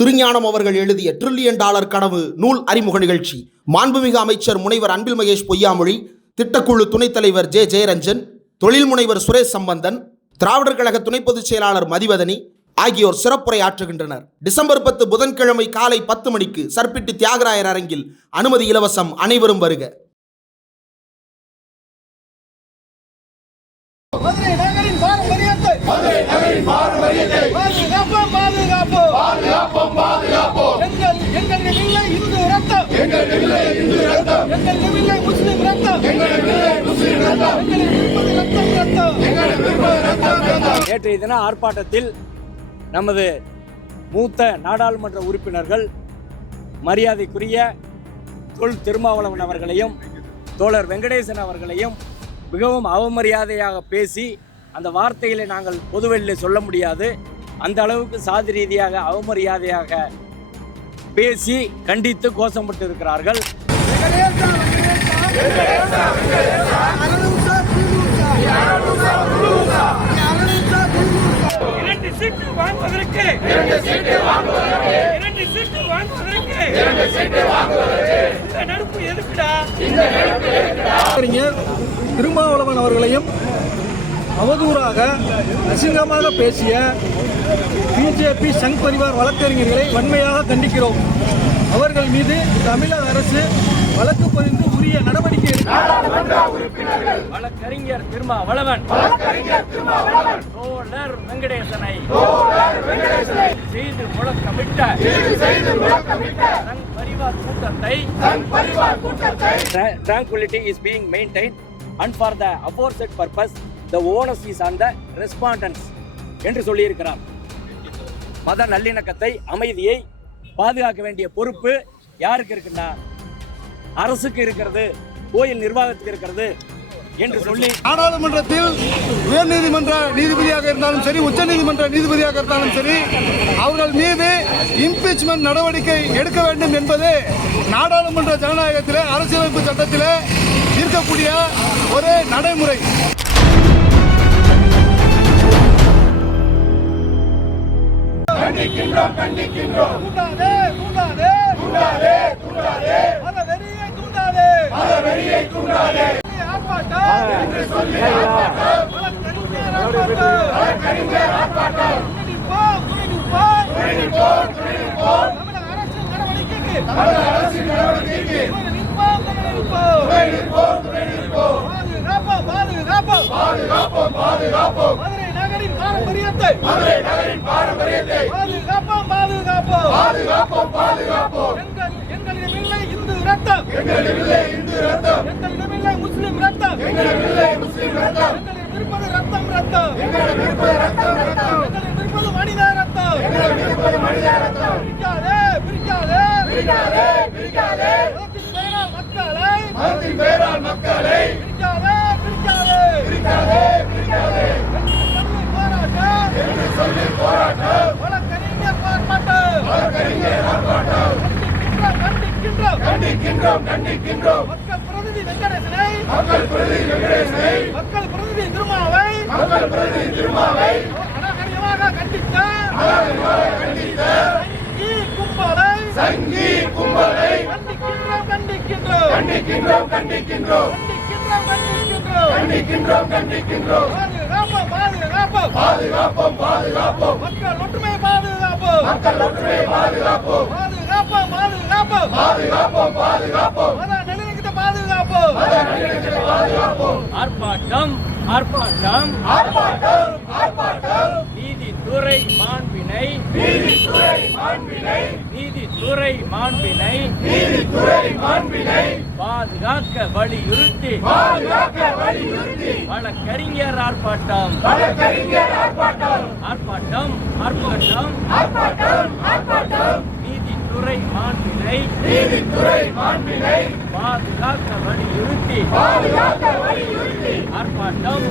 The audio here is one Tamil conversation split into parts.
திருஞானம் அவர்கள் எழுதிய $1 டிரில்லியன் கனவு நூல் அறிமுக நிகழ்ச்சி. மாண்புமிகு அமைச்சர் முனைவர் அன்பில் மகேஷ் பொய்யாமொழி, திட்டக்குழு துணைத் தலைவர் ஜெயரஞ்சன், தொழில் முனைவர் சுரேஷ் சம்பந்தன், திராவிடர் கழக துணை பொதுச் செயலாளர் மதிவதனி ஆகியோர் சிறப்புரை ஆற்றுகின்றனர். டிசம்பர் 10 புதன்கிழமை காலை 10 மணிக்கு சர்பிட்டி தியாகராயர் அரங்கில். அனுமதி இலவசம். அனைவரும் வருக. மதுரை நகரின் பாரம்பரியத்தை பாதுகாப்போம். எங்களிடம் இல்லை இந்து ரத்தம், எங்களிடம் இல்லை முஸ்லிம் ரத்தம், நேற்றைய தின ஆர்ப்பாட்டத்தில் நமது மூத்த நாடாளுமன்ற உறுப்பினர்கள் மரியாதைக்குரிய தொல் திருமாவளவன் அவர்களையும் தோழர் வெங்கடேசன் அவர்களையும் மிகவும் அவமரியாதையாக பேசி, அந்த வார்த்தைகளை நாங்கள் பொதுவெளியில் சொல்ல முடியாது, அந்த அளவுக்கு சாதி ரீதியாக அவமரியாதையாக பேசி கண்டித்து கோஷமிட்டு இருக்கிறார்கள். திருமாவளவன் அவர்களையும் அவதூறாக அசிங்கமாக பேசிய பிஜேபி சங் பரிவார் வழக்கறிஞர்களை வன்மையாக கண்டிக்கிறோம். அவர்கள் மீது தமிழக அரசு வழக்கு பதிந்து உரிய நடவடிக்கை வழக்கறிஞர் திருமாவளவன், தோழர் வெங்கடேசனை செய்து முழக்கமிட்ட சங் பரிவார் கூட்டத்தை tranquility is being maintained and for the aforesaid purpose the onus is on the respondents என்று சொல்லியிருக்கிறார். மத நல்லிணக்கத்தை, அமைதியை பாதுகாக்க வேண்டிய பொறுப்பு யாருக்கு இருக்குன்னா அரசுக்கு இருக்கிறது, கோயில் நிர்வாகத்துக்கு இருக்கிறது என்று சொல்லி நாடாளுமன்றத்தில் உயர்நீதிமன்ற நீதிபதியாக இருந்தாலும் சரி, உச்ச நீதிமன்ற நீதிபதியாக இருந்தாலும் சரி, அவர்கள் மீது இம்பீச்மெண்ட் நடவடிக்கை எடுக்க வேண்டும் என்பது நாடாளுமன்ற ஜனநாயகத்திலே, அரசியலமைப்பு சட்டத்திலே இருக்கக்கூடிய ஒரு நடைமுறை. மதுரை நகரின் பாரம்பரியத்தை பாதுகாப்போம். எங்களிடம் இல்லை இந்து ரத்தம், எங்களிடம் இல்லை முஸ்லிம் ரத்தம், எங்களிடம் இருப்பது ரத்தம், எங்களிடம் இருப்பது மனித ரத்தம். பிரிக்காதே மதத்தின் பெயரால் மக்களை பிரிக்காதே. போராட்டம் வழக்கறிஞர் ஆர்ப்பாட்டம் கண்டிக்கின்றோம். மக்கள் பிரதிநிதி வெங்கடேசனை, மக்கள் பிரதிநிதி திருமாவை அநாகரிகமாக கண்டித்த சங்கி கும்பலை கண்டிக்கின்றோம். பாதுகாப்போம். மக்கள் ஒற்றுமை பாதுகாப்போம். மத நல்லிணக்கத்தை பாதுகாப்போம். ஆர்ப்பாட்டம் நீதித்துறை மாண்பினை பாதுகாக்க வலியுறுத்தி வழக்கறிஞர் ஆர்ப்பாட்டம். நீதித்துறை மாண்பினை பாதுகாக்க வலியுறுத்தி ஆர்ப்பாட்டம்.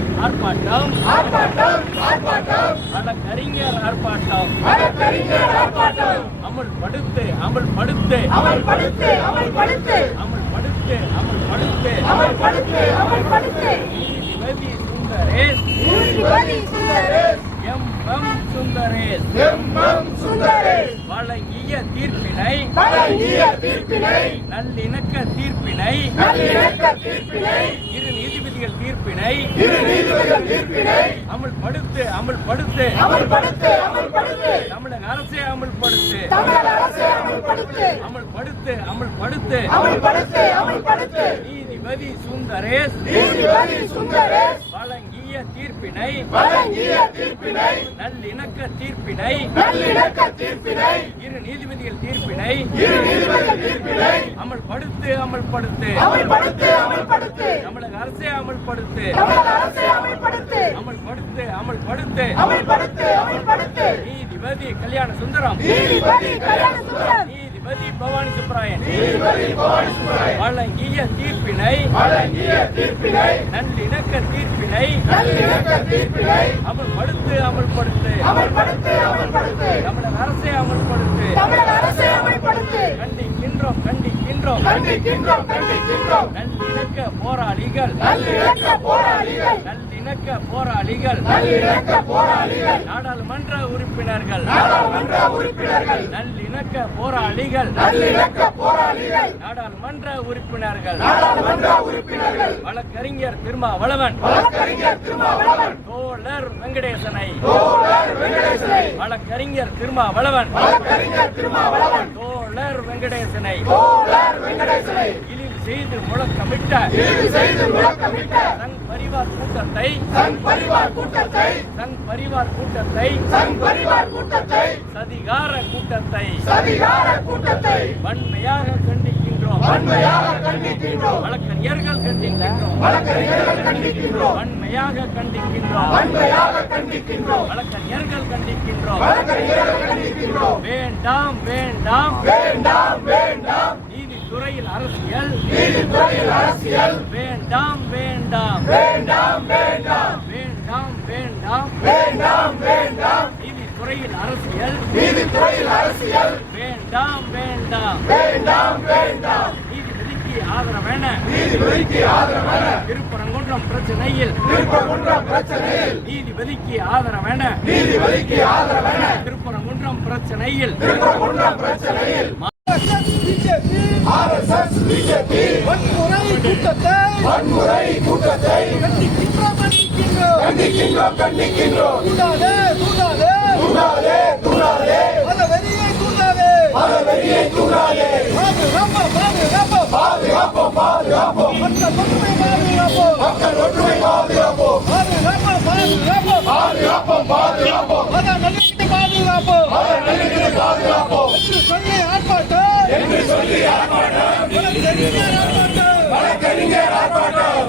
வழக்கறிஞர் ஆர்ப்பாட்டம். அமல்படுத்து நீதிபதி சுந்தரேஷ் சுந்தரேஷ் வழங்கிய தீர்ப்பினை நல்லிணக்க தீர்ப்பினை இரு நீதிபதிகள் தீர்ப்பினை அமல்படுத்து தமிழக அரசை அமல்படுத்து நீதிபதி சுந்தரேஷ் வழங்கிய தீர்ப்பினை நல்லிணக்க தீர்ப்பினை இரு நீதிபதிகள் தீர்ப்பினை அமல்படுத்து தமிழக அரசை அமல்படுத்து நீதிபதி கல்யாண சுந்தரம் நீதிபதி பவானி சுப்ராயன் வழங்கிய தீர்ப்பினை நல்லிணக்க தீர்ப்பினை அமல்படுத்து தமிழக அரசை அமல்படுத்து கண்டிக்கின்றோம் நல்லிணக்க போராளிகள் நாடாளுமன்ற உறுப்பினர்கள் நல்லிணக்க போராளிகள் நாடாளுமன்ற உறுப்பினர்கள் வழக்கறிஞர் திருமாவளவன் தோழர் வெங்கடேசனை வழக்கறிஞர் திருமாவளவன் தோழர் வெங்கடேசனை இழிவு செய்து முழக்கமிட்ட சங் பரிவார் கூட்டத்தை சதிகார கூட்டத்தை வன்மையாக கண்டிக்கின்றோம் வழக்கறிஞர்கள் வன்மையாக கண்டிக்கின்றோம் வழக்கறிஞர்கள் கண்டிக்கின்றோம் வேண்டாம் நீதித்துறையில் அரசியல் வேண்டாம் நீதித்துறையில் அரசியல் வேண்டாம் நீதிபதிக்கு ஆதரவான திருப்பரங்குன்றம் பிரச்சனையில் நீதிபதிக்கு ஆதரவான திருப்பரங்குன்றம் பிரச்சனையில் வன்முறை கூட்டத்தை கண்டிக்கின்றோம். தூண்டாதே. மதவெறியை தூண்டாதே. பாதுகாப்போம். மக்கள் ஒற்றுமை பாதுகாப்போம். பாதுகாப்போம். என்று சொல்லி ஆர்ப்பாட்டம். வழக்கறிஞர் ஆர்ப்பாட்டம்.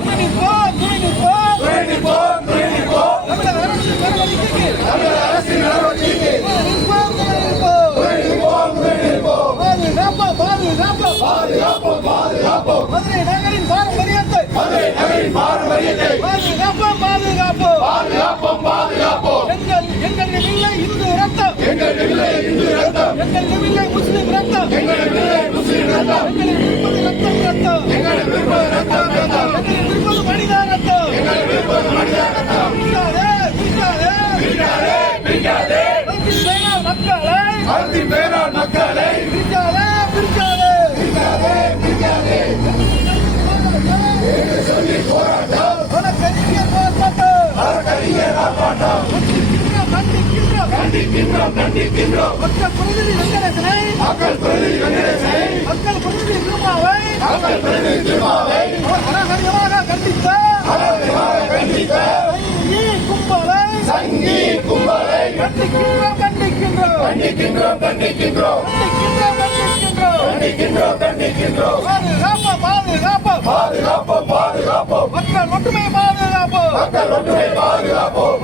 தமிழக அரசின் நடவடிக்கைக்கு பாதுகாப்போம். மதுரை நகரின் பாரம்பரியத்தை பாதுகாப்போம். எங்கள் இல்லை இந்து ரத்தம். எங்கள் இல்லை முஸ்லிம் ரத்தம். எங்கள் விருப்பது மனித ரத்தம். மக்களை கண்டிக்கின்றோம். மக்கள் பிரதிநிதி வெங்கடேசனை மக்கள் பிரதிநிதி திருமாவை அனகரியமாக கண்டித்த சங்கி கும்பலை கண்டிக்கின்றோம். பாதுகாப்போம். மக்கள் ஒற்றுமை பாதுகாப்போம்.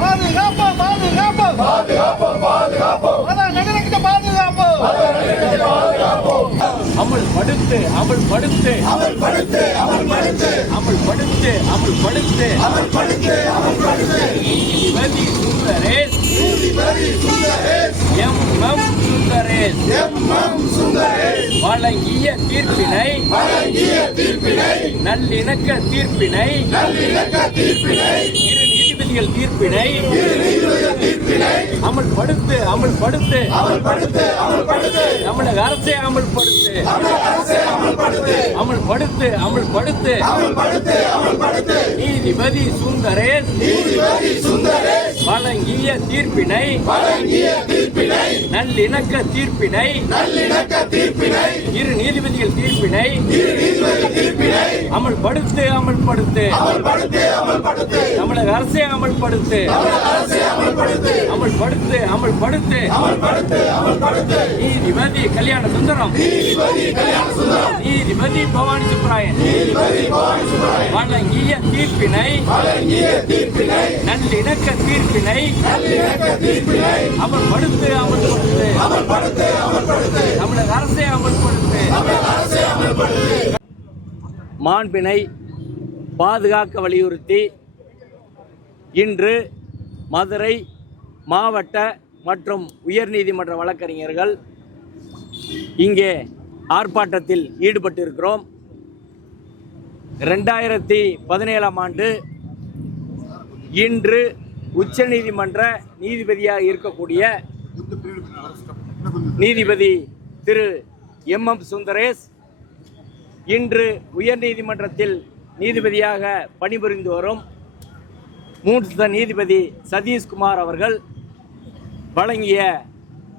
அமல்படுத்து நீதிபதி சுந்தரேஷ் சுந்தரேஷ் வழங்கிய தீர்ப்பினை நல்லிணக்க தீர்ப்பினை இரு நீதிபதிகள் தீர்ப்பினை அமல்படுத்து தமிழக அரசை அமல்படுத்து நீதிபதி சுந்தரேஷ் வழங்கிய தீர்ப்பினை நல்லிணக்க தீர்ப்பினை இரு நீதிபதிகள் தீர்ப்பினை அமல்படுத்து தமிழக அரசை அமல்படுத்து நீதிபதி கல்யாண சுந்தரம் நீதிபதி பவானி சுப்ராயன் வழங்கிய தீர்ப்பினை நல்லிணக்க தீர்ப்பினை அமல்படுத்து தமிழக அரசை அமல்படுத்து மாண்பினை பாதுகாக்க வலியுறுத்தி இன்று மதுரை மாவட்ட மற்றும் உயர்நீதிமன்ற வழக்கறிஞர்கள் இங்கே ஆர்ப்பாட்டத்தில் ஈடுபட்டிருக்கிறோம். 2017ஆம் ஆண்டு இன்று உச்சநீதிமன்ற நீதிபதியாக இருக்கக்கூடிய நீதிபதி திரு MM சுந்தரேஷ் இன்று உயர்நீதிமன்றத்தில் நீதிபதியாக பணிபுரிந்து வரும் மூத்த நீதிபதி சதீஷ்குமார் அவர்கள் வழங்கிய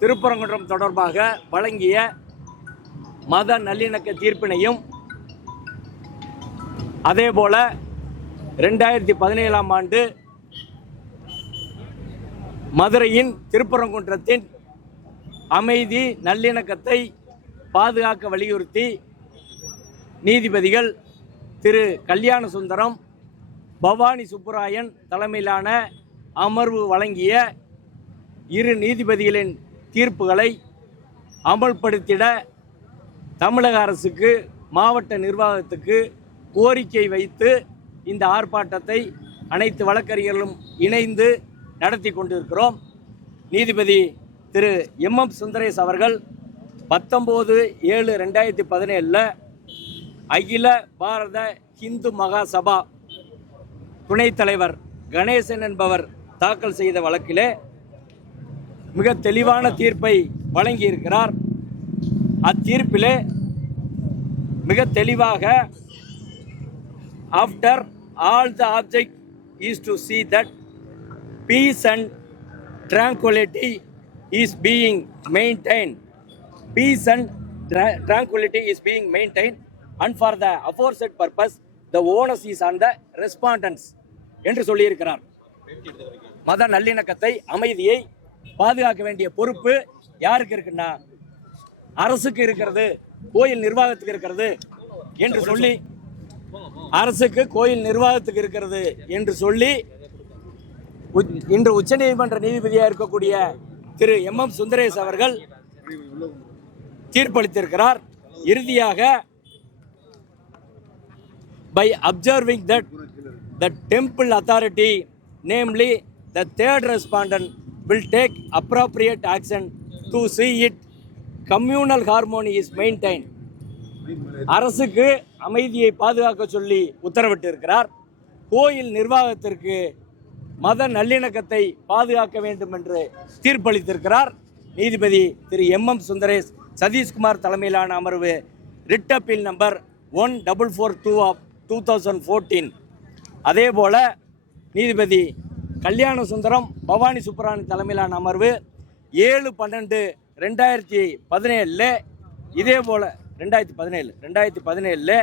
திருப்பரங்குன்றம் தொடர்பாக வழங்கிய மத நல்லிணக்க தீர்ப்பினையும் அதேபோல 2017ஆம் ஆண்டு மதுரையின் திருப்பரங்குன்றத்தின் அமைதி நல்லிணக்கத்தை பாதுகாக்க வலியுறுத்தி நீதிபதிகள் திரு கல்யாண சுந்தரம் பவானி சுப்புராயன் தலைமையிலான அமர்வு வழங்கிய இரு நீதிபதிகளின் தீர்ப்புகளை அமல்படுத்திட தமிழக அரசுக்கு மாவட்ட நிர்வாகத்துக்கு கோரிக்கை வைத்து இந்த ஆர்ப்பாட்டத்தை அனைத்து வழக்கறிஞர்களும் இணைந்து நடத்தி கொண்டிருக்கிறோம். நீதிபதி திரு MM சுந்தரேஷ் அவர்கள் 19/7/2017 அகில பாரத இந்து மகாசபா துணைத் தலைவர் கணேசன் என்பவர் தாக்கல் செய்த வழக்கிலே மிக தெளிவான தீர்ப்பை வழங்கியிருக்கிறார். அத்தீர்ப்பிலே மிக தெளிவாக after all the object is to see that peace and tranquility is being maintained. Peace and tranquility is being maintained and for the aforesaid purpose the onus is on the respondents என்று சொல்லியிருக்கிறார். மத நல்லிணக்கத்தை அமைதியை பாதுகாக்க வேண்டிய பொறுப்பு யாருக்கு இருக்குன்னா அரசுக்கு இருக்கிறது, கோயில் நிர்வாகத்துக்கு இருக்கிறது என்று சொல்லி அரசுக்கு கோயில் நிர்வாகத்துக்கு இருக்கிறது என்று சொல்லி இன்று உச்சநீதிமன்ற நீதிபதியாக இருக்கக்கூடிய திரு MM சுந்தரேஷ் அவர்கள் தீர்ப்பளித்திருக்கிறார். இறுதியாக by observing that the temple authority, namely the third respondent, will take appropriate action to see it communal harmony is maintained. அரசுக்கு அமைதியை பாதுகாக்க சொல்லி உத்தரவிட்டிருக்கிறார். கோயில் நிர்வாகத்திற்கு மத நல்லிணக்கத்தை பாதுகாக்க வேண்டும் என்று தீர்ப்பளித்திருக்கிறார். நீதிபதி திரு MM சுந்தரேஷ் சதீஷ்குமார் தலைமையிலான அமர்வு ரிட் அப்பீல் நம்பர் 1442/2014. அதேபோல நீதிபதி கல்யாண சுந்தரம் பவானி சுப்புராயன் தலைமையிலான அமர்வு 7/12/2017 இதேபோல 2017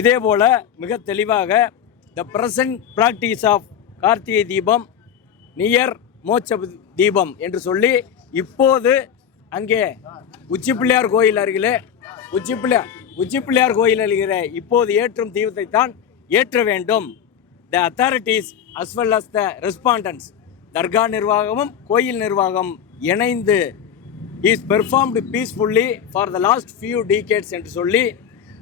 இதேபோல மிக தெளிவாக the present practice of Karthigai Deepam near மோட்ச தீபம் என்று சொல்லி இப்போது அங்கே உச்சிப்பிள்ளையார் கோயில் அருகிலே உச்சிப்பிள்ளையார் கோயில் அருகிலே இப்போது ஏற்றும் தீபத்தை தான் ஏற்ற வேண்டும். The authorities as well as the respondents, தர்கா நிர்வாகமும் கோயில் நிர்வாகம் இணைந்து is performed peacefully for the last few decades என்று சொல்லி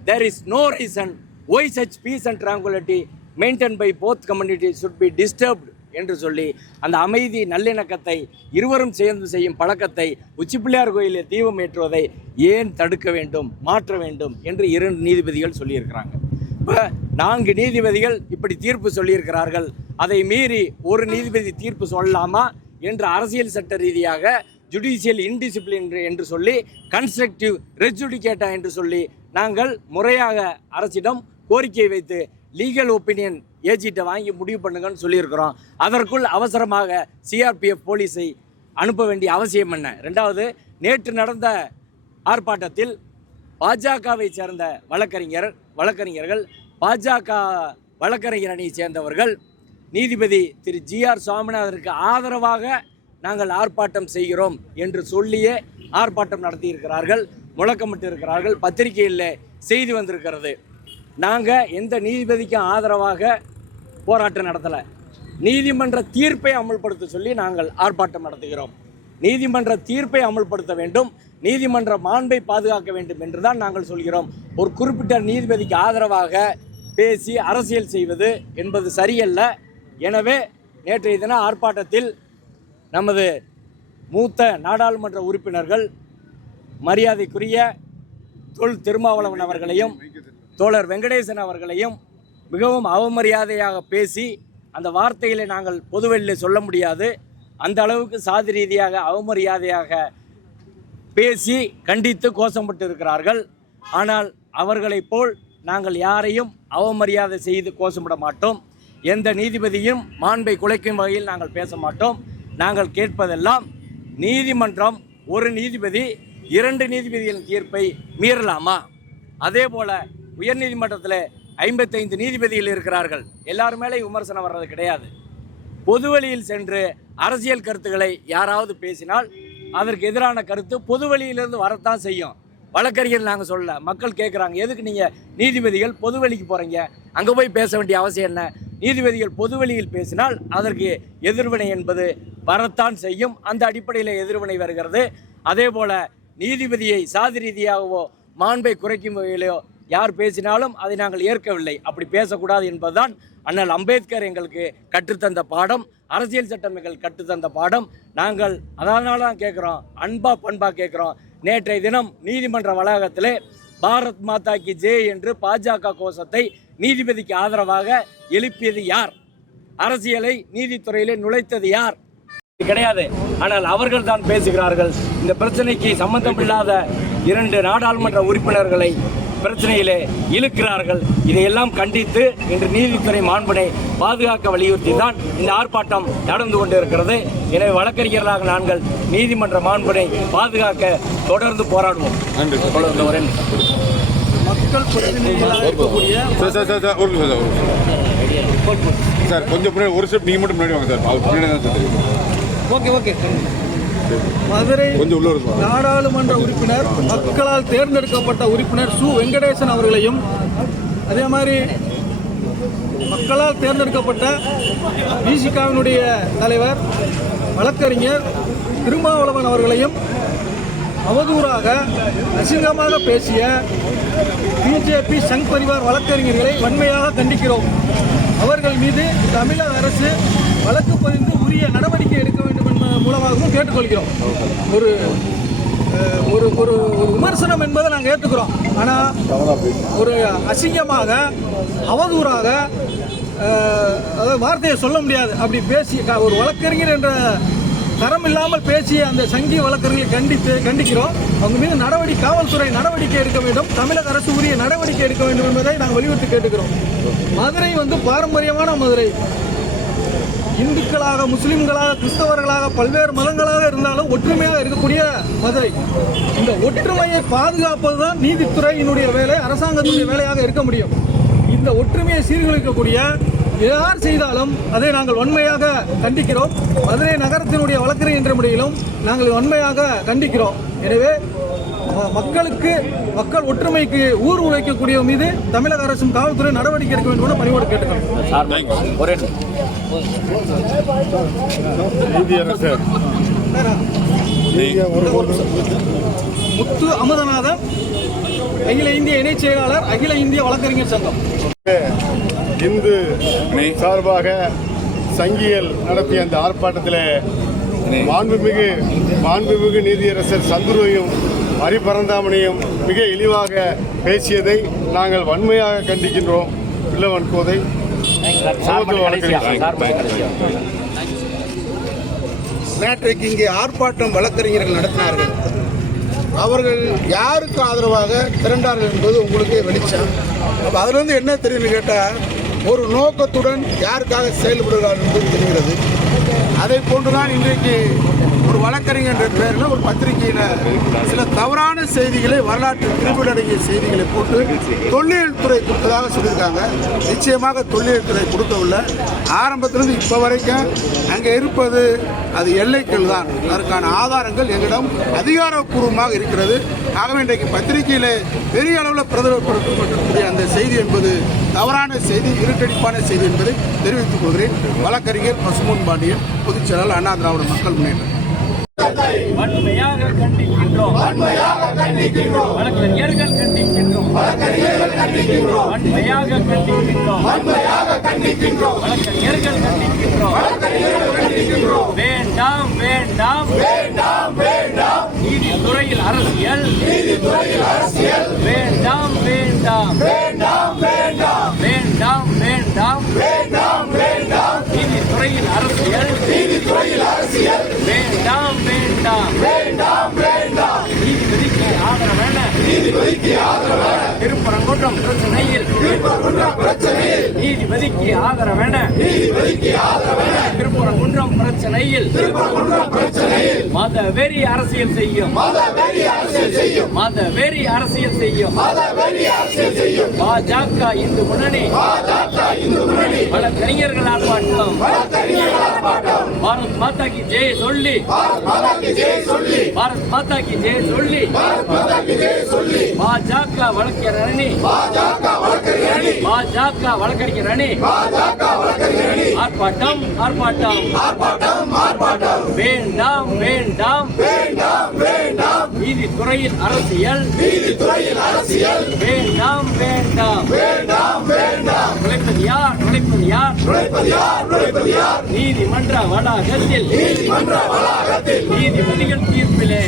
there is no reason why such peace and tranquility maintained by both communities should be disturbed என்று சொல்லி அந்த அமைதி நல்லிணக்கத்தை இருவரும் சேர்ந்து செய்யும் பழக்கத்தை உச்சிப்பிள்ளையார் கோயிலில் தீபம் ஏற்றுவதை ஏன் தடுக்க வேண்டும், மாற்ற வேண்டும் என்று 2 நீதிபதிகள் சொல்லியிருக்கிறாங்க. இப்போ 4 நீதிபதிகள் இப்படி தீர்ப்பு சொல்லியிருக்கிறார்கள். அதை மீறி ஒரு நீதிபதி தீர்ப்பு சொல்லலாமா என்று அரசியல் சட்ட ரீதியாக ஜுடிஷியல் இன்டிசிப்ளின் என்று சொல்லி கன்ஸ்ட்ரக்டிவ் ரெஜுடிகேட்டா என்று சொல்லி நாங்கள் முறையாக அரசிடம் கோரிக்கை வைத்து லீகல் ஒப்பீனியன் ஏஜிட்டை வாங்கி முடிவு பண்ணுங்கன்னு சொல்லியிருக்கிறோம். அதற்குள் அவசரமாக சிஆர்பிஎஃப் போலீஸை அனுப்ப வேண்டிய அவசியம் என்ன? ரெண்டாவது, நேற்று நடந்த ஆர்ப்பாட்டத்தில் பாஜகவை சேர்ந்த வழக்கறிஞர்கள் பாஜக வழக்கறிஞர் அணியை சேர்ந்தவர்கள் நீதிபதி திரு GR சுவாமிநாதனுக்கு ஆதரவாக நாங்கள் ஆர்ப்பாட்டம் செய்கிறோம் என்று சொல்லியே ஆர்ப்பாட்டம் நடத்தியிருக்கிறார்கள், முழக்கமிட்டு இருக்கிறார்கள். பத்திரிகையில் செய்தி வந்திருக்கிறது. நாங்கள் எந்த நீதிபதிக்கும் ஆதரவாக போராட்டம் நடத்தலை. நீதிமன்ற தீர்ப்பை அமல்படுத்த சொல்லி நாங்கள் ஆர்ப்பாட்டம் நடத்துகிறோம். நீதிமன்ற தீர்ப்பை அமல்படுத்த வேண்டும், நீதிமன்ற மாண்பை பாதுகாக்க வேண்டும் என்று தான் நாங்கள் சொல்கிறோம். ஒரு குறிப்பிட்ட நீதிபதிக்கு ஆதரவாக பேசி அரசியல் செய்வது என்பது சரியல்ல. எனவே நேற்றைய தின ஆர்ப்பாட்டத்தில் நமது மூத்த நாடாளுமன்ற உறுப்பினர்கள் மரியாதைக்குரிய தொல் திருமாவளவன் அவர்களையும் தோழர் வெங்கடேசன் அவர்களையும் மிகவும் அவமரியாதையாக பேசி, அந்த வார்த்தைகளை நாங்கள் பொதுவெளியில் சொல்ல முடியாது, அந்த அளவுக்கு சாதி ரீதியாக அவமரியாதையாக பேசி கண்டித்து கோஷப்பட்டு இருக்கிறார்கள். ஆனால் அவர்களைப் போல் நாங்கள் யாரையும் அவமரியாதை செய்து கோஷமிட மாட்டோம். எந்த நீதிபதியும் மாண்பை குலைக்கும் வகையில் நாங்கள் பேச மாட்டோம். நாங்கள் கேட்பதெல்லாம், நீதிமன்றம் ஒரு நீதிபதி 2 நீதிபதிகளின் தீர்ப்பை மீறலாமா? அதே போல் உயர்நீதிமன்றத்தில் 55 நீதிபதிகள் இருக்கிறார்கள். எல்லாரும் மேலே விமர்சனம் வர்றது கிடையாது. பொதுவெளியில் சென்று அரசியல் கருத்துக்களை யாராவது பேசினால் அதற்கு எதிரான கருத்து பொதுவெளியிலிருந்து வரத்தான் செய்யும். வழக்கறிஞர் நாங்கள் சொல்ல, மக்கள் கேட்குறாங்க, எதுக்கு நீங்கள் நீதிபதிகள் பொதுவெளிக்கு போகிறீங்க? அங்கே போய் பேச வேண்டிய அவசியம் என்ன? நீதிபதிகள் பொதுவெளியில் பேசினால் அதற்கு எதிர்வினை என்பது வரத்தான் செய்யும். அந்த அடிப்படையில் எதிர்வினை வருகிறது. அதே போல் நீதிபதியை சாதி ரீதியாகவோ மாண்பை குறைக்கும் வகையிலோ யார் பேசினாலும் அதை நாங்கள் ஏற்கவில்லை. அப்படி பேசக்கூடாது என்பதுதான் அண்ணல் அம்பேத்கர் எங்களுக்கு கற்றுத்தந்த பாடம், அரசியல் சட்டம் எங்களுக்கு கற்றுத்தந்த பாடம். நாங்கள் அதனால தான் கேட்குறோம், அன்பா பண்பா கேட்குறோம். நேற்றைய தினம் நீதிமன்ற வளாகத்திலே பாரத் மாதா கி ஜெய் என்று பாஜக கோஷத்தை நீதிபதிக்கு ஆதரவாக எழுப்பியது யார்? அரசியலை நீதித்துறையிலே நுழைத்தது யார்? கிடையாது. ஆனால் அவர்கள் தான் பேசுகிறார்கள். இந்த பிரச்சனைக்கு சம்பந்தமில்லாத 2 நாடாளுமன்ற உறுப்பினர்களை பிரச்சனையிலே இழுக்கிறார்கள். இதையெல்லாம் கண்டித்து இன்று நீதித்துறை மாண்பினை பாதுகாக்க வலியுறுத்தி தான் இந்த ஆர்ப்பாட்டம் நடந்து கொண்டிருக்கிறது. எனவே வழக்கறிஞர்களாக நாங்கள் நீதிமன்ற மாண்பினை பாதுகாக்க தொடர்ந்து போராடுவோம். மக்கள் பிரதிநிதிகளாக இருக்கக்கூடிய சார் கொஞ்சம் முன்னாடி ஒரு ஸ்டெப் நீங்கள் மட்டும் முன்னாடி வாங்க சார். அவர் முன்னாடி தான் சார். ஓகே. மதுரை நாடாளுமன்ற உறுப்பினர், மக்களால் தேர்ந்தெடுக்கப்பட்ட உறுப்பினர் சு வெங்கடேசன் அவர்களையும், அதே மாதிரி மக்களால் தேர்ந்தெடுக்கப்பட்ட விசிகாவினுடைய தலைவர் வழக்கறிஞர் திருமாவளவன் அவர்களையும் அவதூறாக அசிங்கமாக பேசிய பிஜேபி சங் பரிவார் வழக்கறிஞர்களை வன்மையாக கண்டிக்கிறோம். அவர்கள் மீது தமிழக அரசு வழக்கு பதிந்து உரிய நடவடிக்கை எடுக்க வேண்டும் என்பதன் மூலமாகவும் கேட்டுக்கொள்கிறோம். ஒரு ஒரு ஒரு விமர்சனம் என்பதை நாங்கள் ஏற்றுக்கிறோம். ஆனால் ஒரு அசிங்கமாக அவதூறாக அதாவது வார்த்தையை சொல்ல முடியாது அப்படி பேசி ஒரு வழக்கறிஞர் என்ற தரம் இல்லாமல் பேசிய அந்த சங்கி வழக்கறிஞர்களை கண்டிக்கிறோம். அவங்க மீது காவல்துறை நடவடிக்கை எடுக்க வேண்டும், தமிழக அரசு உரிய நடவடிக்கை எடுக்க வேண்டும் என்பதை நாங்கள் வலியுறுத்தி கேட்டுக்கிறோம். மதுரை பாரம்பரியமான மதுரை. இந்துக்களாக, முஸ்லிம்களாக, கிறிஸ்தவர்களாக, பல்வேறு மதங்களாக இருந்தாலும் ஒற்றுமையாக இருக்கக்கூடிய மதுரை. இந்த ஒற்றுமையை பாதுகாப்பது தான் நீதித்துறையினுடைய வேலை, அரசாங்கத்தினுடைய வேலையாக இருக்க முடியும். இந்த ஒற்றுமையை சீர்குலைக்கக்கூடிய யார் செய்தாலும் அதை நாங்கள் வன்மையாக கண்டிக்கிறோம். மதுரை நகரத்தினுடைய வழக்கறிஞர் முறையிலும் நாங்கள் வன்மையாக கண்டிக்கிறோம். எனவே மக்கள் ஒற்றுமைக்கு ஊர் உழைக்கக்கூடிய மீது தமிழக அரசும் காவல்துறை நடவடிக்கை எடுக்க வேண்டும் என பணிவோடு கேட்டுக்கிறோம். முத்து அமுதநாதன், அகில இந்திய இணைச் செயலாளர், அகில இந்திய வழக்கறிஞர் சங்கம். இந்து சார்பாக சங்கிகள் நடத்திய அந்த ஆர்ப்பாட்டத்தில் மாண்புமிகு நீதியரசர் சந்துருவையும் ஹரிபரந்தாமனையும் மிக இழிவாக பேசியதை நாங்கள் வன்மையாக கண்டிக்கின்றோம். வில்லவன் கோதை நேற்றைக்கு இங்கே ஆர்ப்பாட்டம் வழக்கறிஞர்கள் நடத்தினார்கள். அவர்கள் யாருக்கு ஆதரவாக திரண்டார்கள் என்பது உங்களுக்கே வெளிச்சம். அப்போ அதிலிருந்து என்ன தெரியும்னு கேட்டால், ஒரு நோக்கத்துடன் யாருக்காக செயல்படுகிறார்கள் என்பது தெரிகிறது. அதை போன்றுதான் இன்றைக்கு ஒரு வழக்கறிஞர் என்ற பெயரில் ஒரு பத்திரிகையில் சில தவறான செய்திகளை, வரலாற்று குறிப்பிடக்கூடிய செய்திகளை போட்டு தொல்லியல் துறை கொடுத்ததாக சொல்லியிருக்காங்க. நிச்சயமாக தொல்லியல் துறை கொடுக்கவில்லை. ஆரம்பத்திலிருந்து இப்போ வரைக்கும் அங்கே இருப்பது அது எல்லைகள் தான். அதற்கான ஆதாரங்கள் எங்களிடம் அதிகாரப்பூர்வமாக இருக்கிறது. ஆகவே இன்றைக்கு பத்திரிகையில் பெரிய அளவில் பிரதிபலிக்கப்பட்டிருக்கக்கூடிய அந்த செய்தி என்பது தவறான செய்தி, இருட்டடிப்பான செய்தி என்பதை தெரிவித்துக் கொள்கிறேன். வழக்கறிஞர் பசும்பொன் பாண்டியன், பொதுச் செயலாளர் அண்ணா திராவிட மக்கள் முன்னேற்றம். வன்மையாக கண்டிக்கின்றோம். வழக்கறிஞர்கள் கண்டிக்கின்றோம். வன்மையாக கண்டிக்கின்றோம். வழக்கறிஞர்கள் கண்டிக்கின்றோம். வேண்டாம் வேண்டாம் நீதித்துறையில் அரசியல். வேண்டாம் வேண்டாம் நீதித்துறையில் அரசியல். வேண்டாம் நீதிபதிக்கு ஆதரவான திருப்பரங்குன்றம் பிரச்சனையில் நீதிபதிக்கு ஆதரவான திருப்பரங்குன்றம் பிரச்சனையில் மதவெறி அரசியல் செய்யும். மதவெறி அரசியல் செய்யும் பாஜக இந்து முன்னணி. வழக்கறிஞர்கள் ஆர்ப்பாட்டம். பாரத் மாதா கி ஜெய் சொல்லி பாரத் மாதா கி ஜெய் சொல்லி பாஜக வழக்கறிஞர் அணி. பாஜக வழக்கறிஞர் அணி ஆர்ப்பாட்டம். வேண்டாம் நீதித்துறையில் அரசியல். வேண்டாம் நுழைப்பது யார்? நீதிமன்ற வளாகத்தில் நீதிபதிகள் தீர்ப்பிலே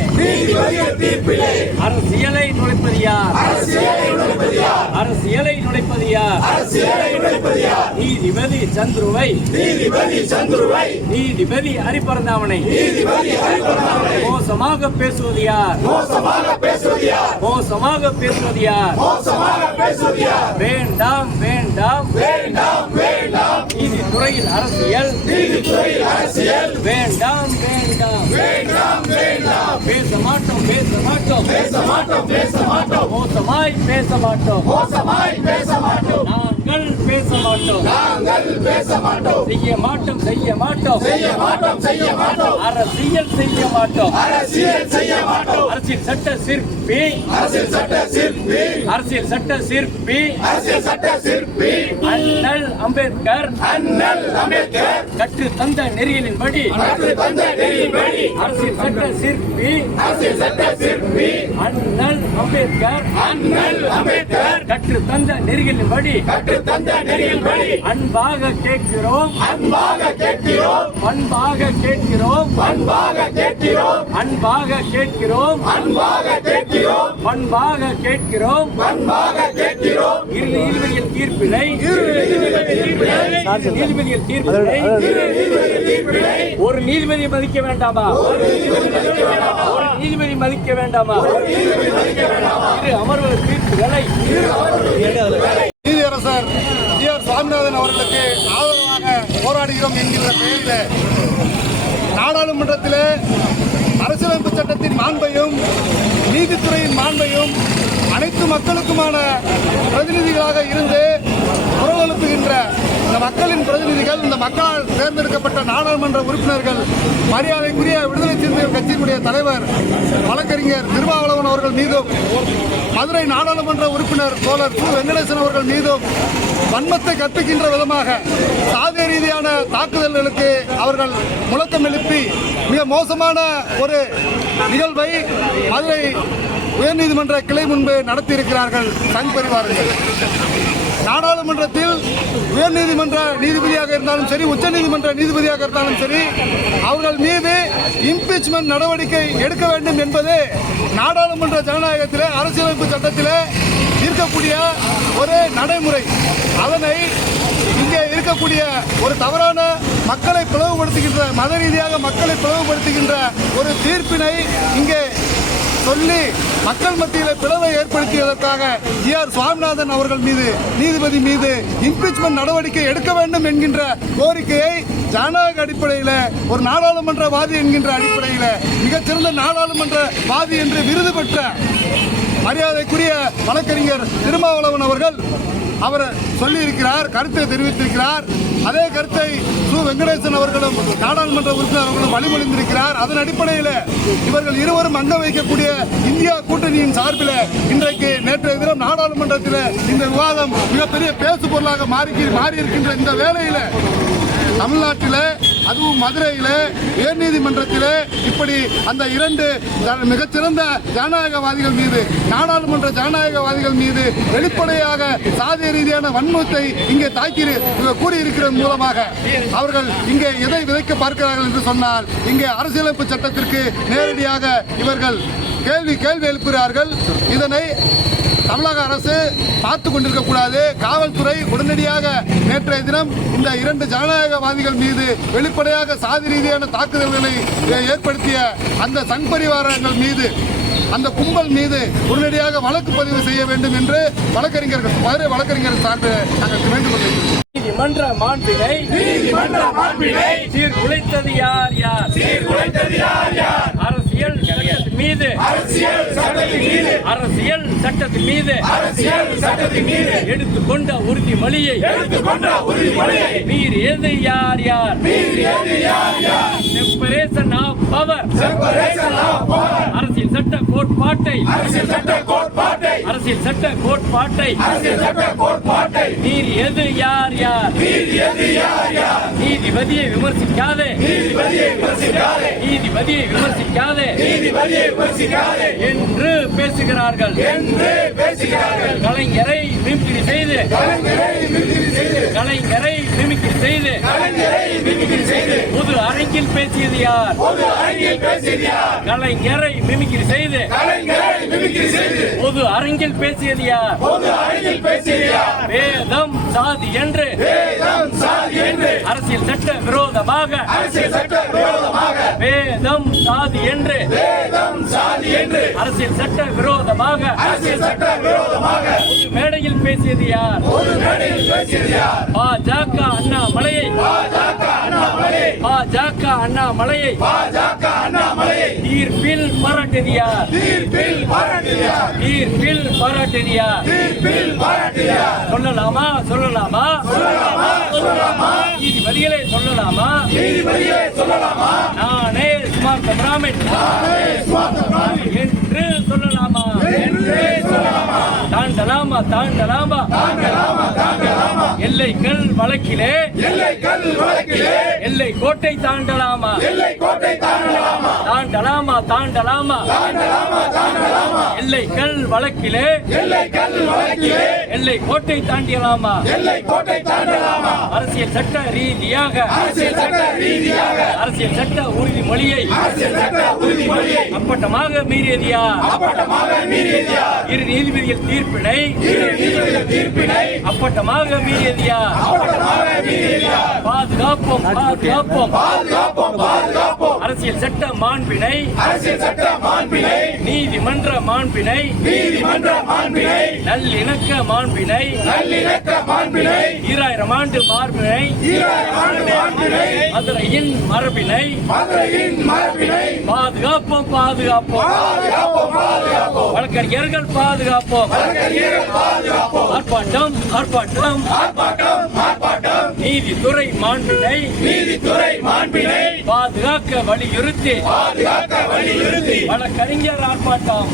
அரசியலை நுழைப்பது யார்? நீதிபதி சந்துருவை நீதிபதி ஹரிபரந்தாமனை மோசமாக பேசுவது யார்? வேண்டாம் நீதித்துறையில் அரசியல். வேண்டாம் பேச மாட்டோம். மோசமாய் பேச மாட்டோம். நாங்கள் பேச மாட்டோம். செய்ய மாட்டோம். அரசியல் செய்ய மாட்டோம். அரசியல் சட்ட சிற்பி அண்ணல் அம்பேத்கர் கற்று தந்த நெறிகளின்படி அரசியல் சட்ட சிற்பி அண்ணல் அம்பேத்கர் கற்று தந்த நெறிகளின்படி அன்பாக கேட்கிறோம். இரு நீதிபதிகள் தீர்ப்பினை ஒரு நீதிபதி மதிக்க வேண்டாமா? இரு அமர்வு தீர்ப்புகளை நீதியரசர் ஜி.ஆர். சுவாமிநாதன் அவர்களுக்கு ஆதரவாக போராடுகிறோம் என்கிற பெயரில் நாடாளுமன்றத்திலே அரசியலமைப்பு சட்டத்தின் மாண்பையும் நீதித்துறையின் மாண்பையும் அனைத்து மக்களுக்குமான பிரதிநிதிகளாக இருந்து குரல் எழுப்புகின்ற இந்த மக்களின் பிரதிநிதிகள், இந்த மக்களால் தேர்ந்தெடுக்கப்பட்ட நாடாளுமன்ற உறுப்பினர்கள், மரியாதைக்குரிய விடுதலை சிறுத்தைகள் கட்சியினுடைய தலைவர் வழக்கறிஞர் திருமாவளவன் அவர்கள் மீதும், மதுரை நாடாளுமன்ற உறுப்பினர் தோழர் சு. வெங்கடேசன் அவர்கள் மீதும் வன்மத்தை கற்பிக்கின்ற விதமாக சாதிய ரீதியான தாக்குதல்களுக்கு அவர்கள் முழக்கம் எழுப்பி மிக மோசமான ஒரு நிகழ்வை மதுரை உயர்நீதிமன்ற கிளை முன்பு நடத்தியிருக்கிறார்கள் சங் பரிவாரங்கள். நாடாளுமன்றத்தில் உயர்நீதிமன்ற நீதிபதியாக இருந்தாலும் சரி, உச்சநீதிமன்ற நீதிபதியாக இருந்தாலும் சரி, அவர்கள் மீது இம்பீச்மெண்ட் நடவடிக்கை எடுக்க வேண்டும் என்பது நாடாளுமன்ற ஜனநாயகத்திலே, அரசியலமைப்பு சட்டத்திலே இருக்கக்கூடிய ஒரு நடைமுறை. அதனை இங்கே இருக்கக்கூடிய ஒரு தவறான மக்களை பிளவுபடுத்துகின்ற, மத ரீதியாக மக்களை பிளவுபடுத்துகின்ற ஒரு தீர்ப்பினை இங்கே சொல்லி மக்கள் மத்தியில் பிளவை ஏற்படுத்தியதற்காக ஜி.ஆர். சுவாமிநாதன் அவர்கள் மீது, நீதிபதி மீது இம்பீச்மெண்ட் நடவடிக்கை எடுக்க வேண்டும் என்கின்ற கோரிக்கையை ஜனநாயக அடிப்படையில், ஒரு நாடாளுமன்ற வாதி என்கின்ற அடிப்படையில், மிகச்சிறந்த நாடாளுமன்ற வாதி என்று விருது பெற்ற மரியாதைக்குரிய வழக்கறிஞர் திருமாவளவன் அவர்கள் அவர் சொல்லியிருக்கிறார், கருத்தை தெரிவித்திருக்கிறார். அதே கருத்தை சு. வெங்கடேசன் அவர்களும் நாடாளுமன்ற உறுப்பினர் அவர்களும் வழிமொழிந்திருக்கிறார். அதன் அடிப்படையில் இவர்கள் இருவரும் அங்க வைக்கக்கூடிய இந்தியா கூட்டணியின் சார்பில் இன்றைக்கு நேற்றைய தினம் நாடாளுமன்றத்தில் இந்த விவாதம் மிகப்பெரிய பேசு பொருளாக மாறி இருக்கின்ற இந்த வேளையில் தமிழ்நாட்டில், அதுவும் மதுரையில் உயர்நீதிமன்றத்தில் இப்படி அந்த இரண்டு மிகச்சிறந்த ஜனநாயகவாதிகள் மீது, நாடாளுமன்ற ஜனநாயகவாதிகள் மீது வெளிப்படையாக சாதிய ரீதியான வன்மத்தை இங்கே கூறியிருக்கிறது மூலமாக அவர்கள் இங்கே எதை விதைக்க பார்க்கிறார்கள் என்று சொன்னால், இங்கே அரசியலமைப்பு சட்டத்திற்கு நேரடியாக இவர்கள் கேள்வி எழுப்புகிறார்கள். இதனை தமிழக அரசு பார்த்து கொண்டிருக்கக்கூடாது. காவல்துறை உடனடியாக நேற்றைய தினம் இந்த இரண்டு ஜனநாயகவாதிகள் மீது வெளிப்படையாக சாதி ரீதியான தாக்குதல்களை ஏற்படுத்திய அந்த சங் பரிவாரங்கள் மீது, அந்த கும்பல் மீது உடனடியாக வழக்கு பதிவு செய்ய வேண்டும் என்று மதுரை வழக்கறிஞர்கள் சார்பில் நாங்கள் வேண்டுகொள்கிறோம். நீதிமன்ற மாண்பினை சீர்குலைத்தது யார்? அரசியல் சட்டத்தின் மீது எடுத்துக்கொண்ட உறுதிமொழியை மீறியது யார்? செப்பரேஷன் ஆஃப் பவர், அரசியல் சட்ட கோட்பாட்டை மீறியது யார்? நீதிபதியை விமர்சிக்காதே என்று பேசுகிறார்கள். கலைஞரை மிமிக்ரி செய்து பொது அரங்கில் பேசியது யார்? கலைஞரை மிமிக்ரி செய்து பொது அரங்கில் பேசியது யார்? வேதம் சாதி என்று அரசியல் சட்ட விரோதமாக வேதம் சாதி என்று அரசியல் சட்ட விரோதமாக மேடையில் பேசியது யார்? பாஜக அண்ணாமலையை தீர்ப்பில் பாராட்டியது யார்? சொல்லலாமா? நீதிபதிகளே சொல்லலாமா? நானே சுமார்த்த பிராமின் என்று சொல்லலாமா? தாண்டலாமா? எல்லைகள் வழக்கிலே எல்லை கோட்டை தாண்டலாமா? எல்லைகள் வழக்கிலே எல்லை கோட்டை தாண்டியலாமா? அரசியல் சட்ட ரீதியாக அரசியல் சட்ட உறுதிமொழியை அப்பட்டமாக மீறியது யார்? இரு நீதிபதிகள் தீர்ப்பினை அப்பட்டமாக மீறியது யார்? பாதுகாப்போம் அரசியல் சட்ட மாண்பினை நீதிமன்ற மாண்பினை நல்லிணக்க மாண்பினை 2000 ஆண்டு மாண்பினை மதுரையின் மரபினை பாதுகாப்போம் வழக்கறிஞர்கள் பாதுகாப்போம் ஆர்ப்பாட்டம் நீதித்துறை மாண்பினை பாதுகாக்க வலியுறுத்தி வழக்கறிஞர் ஆர்ப்பாட்டம்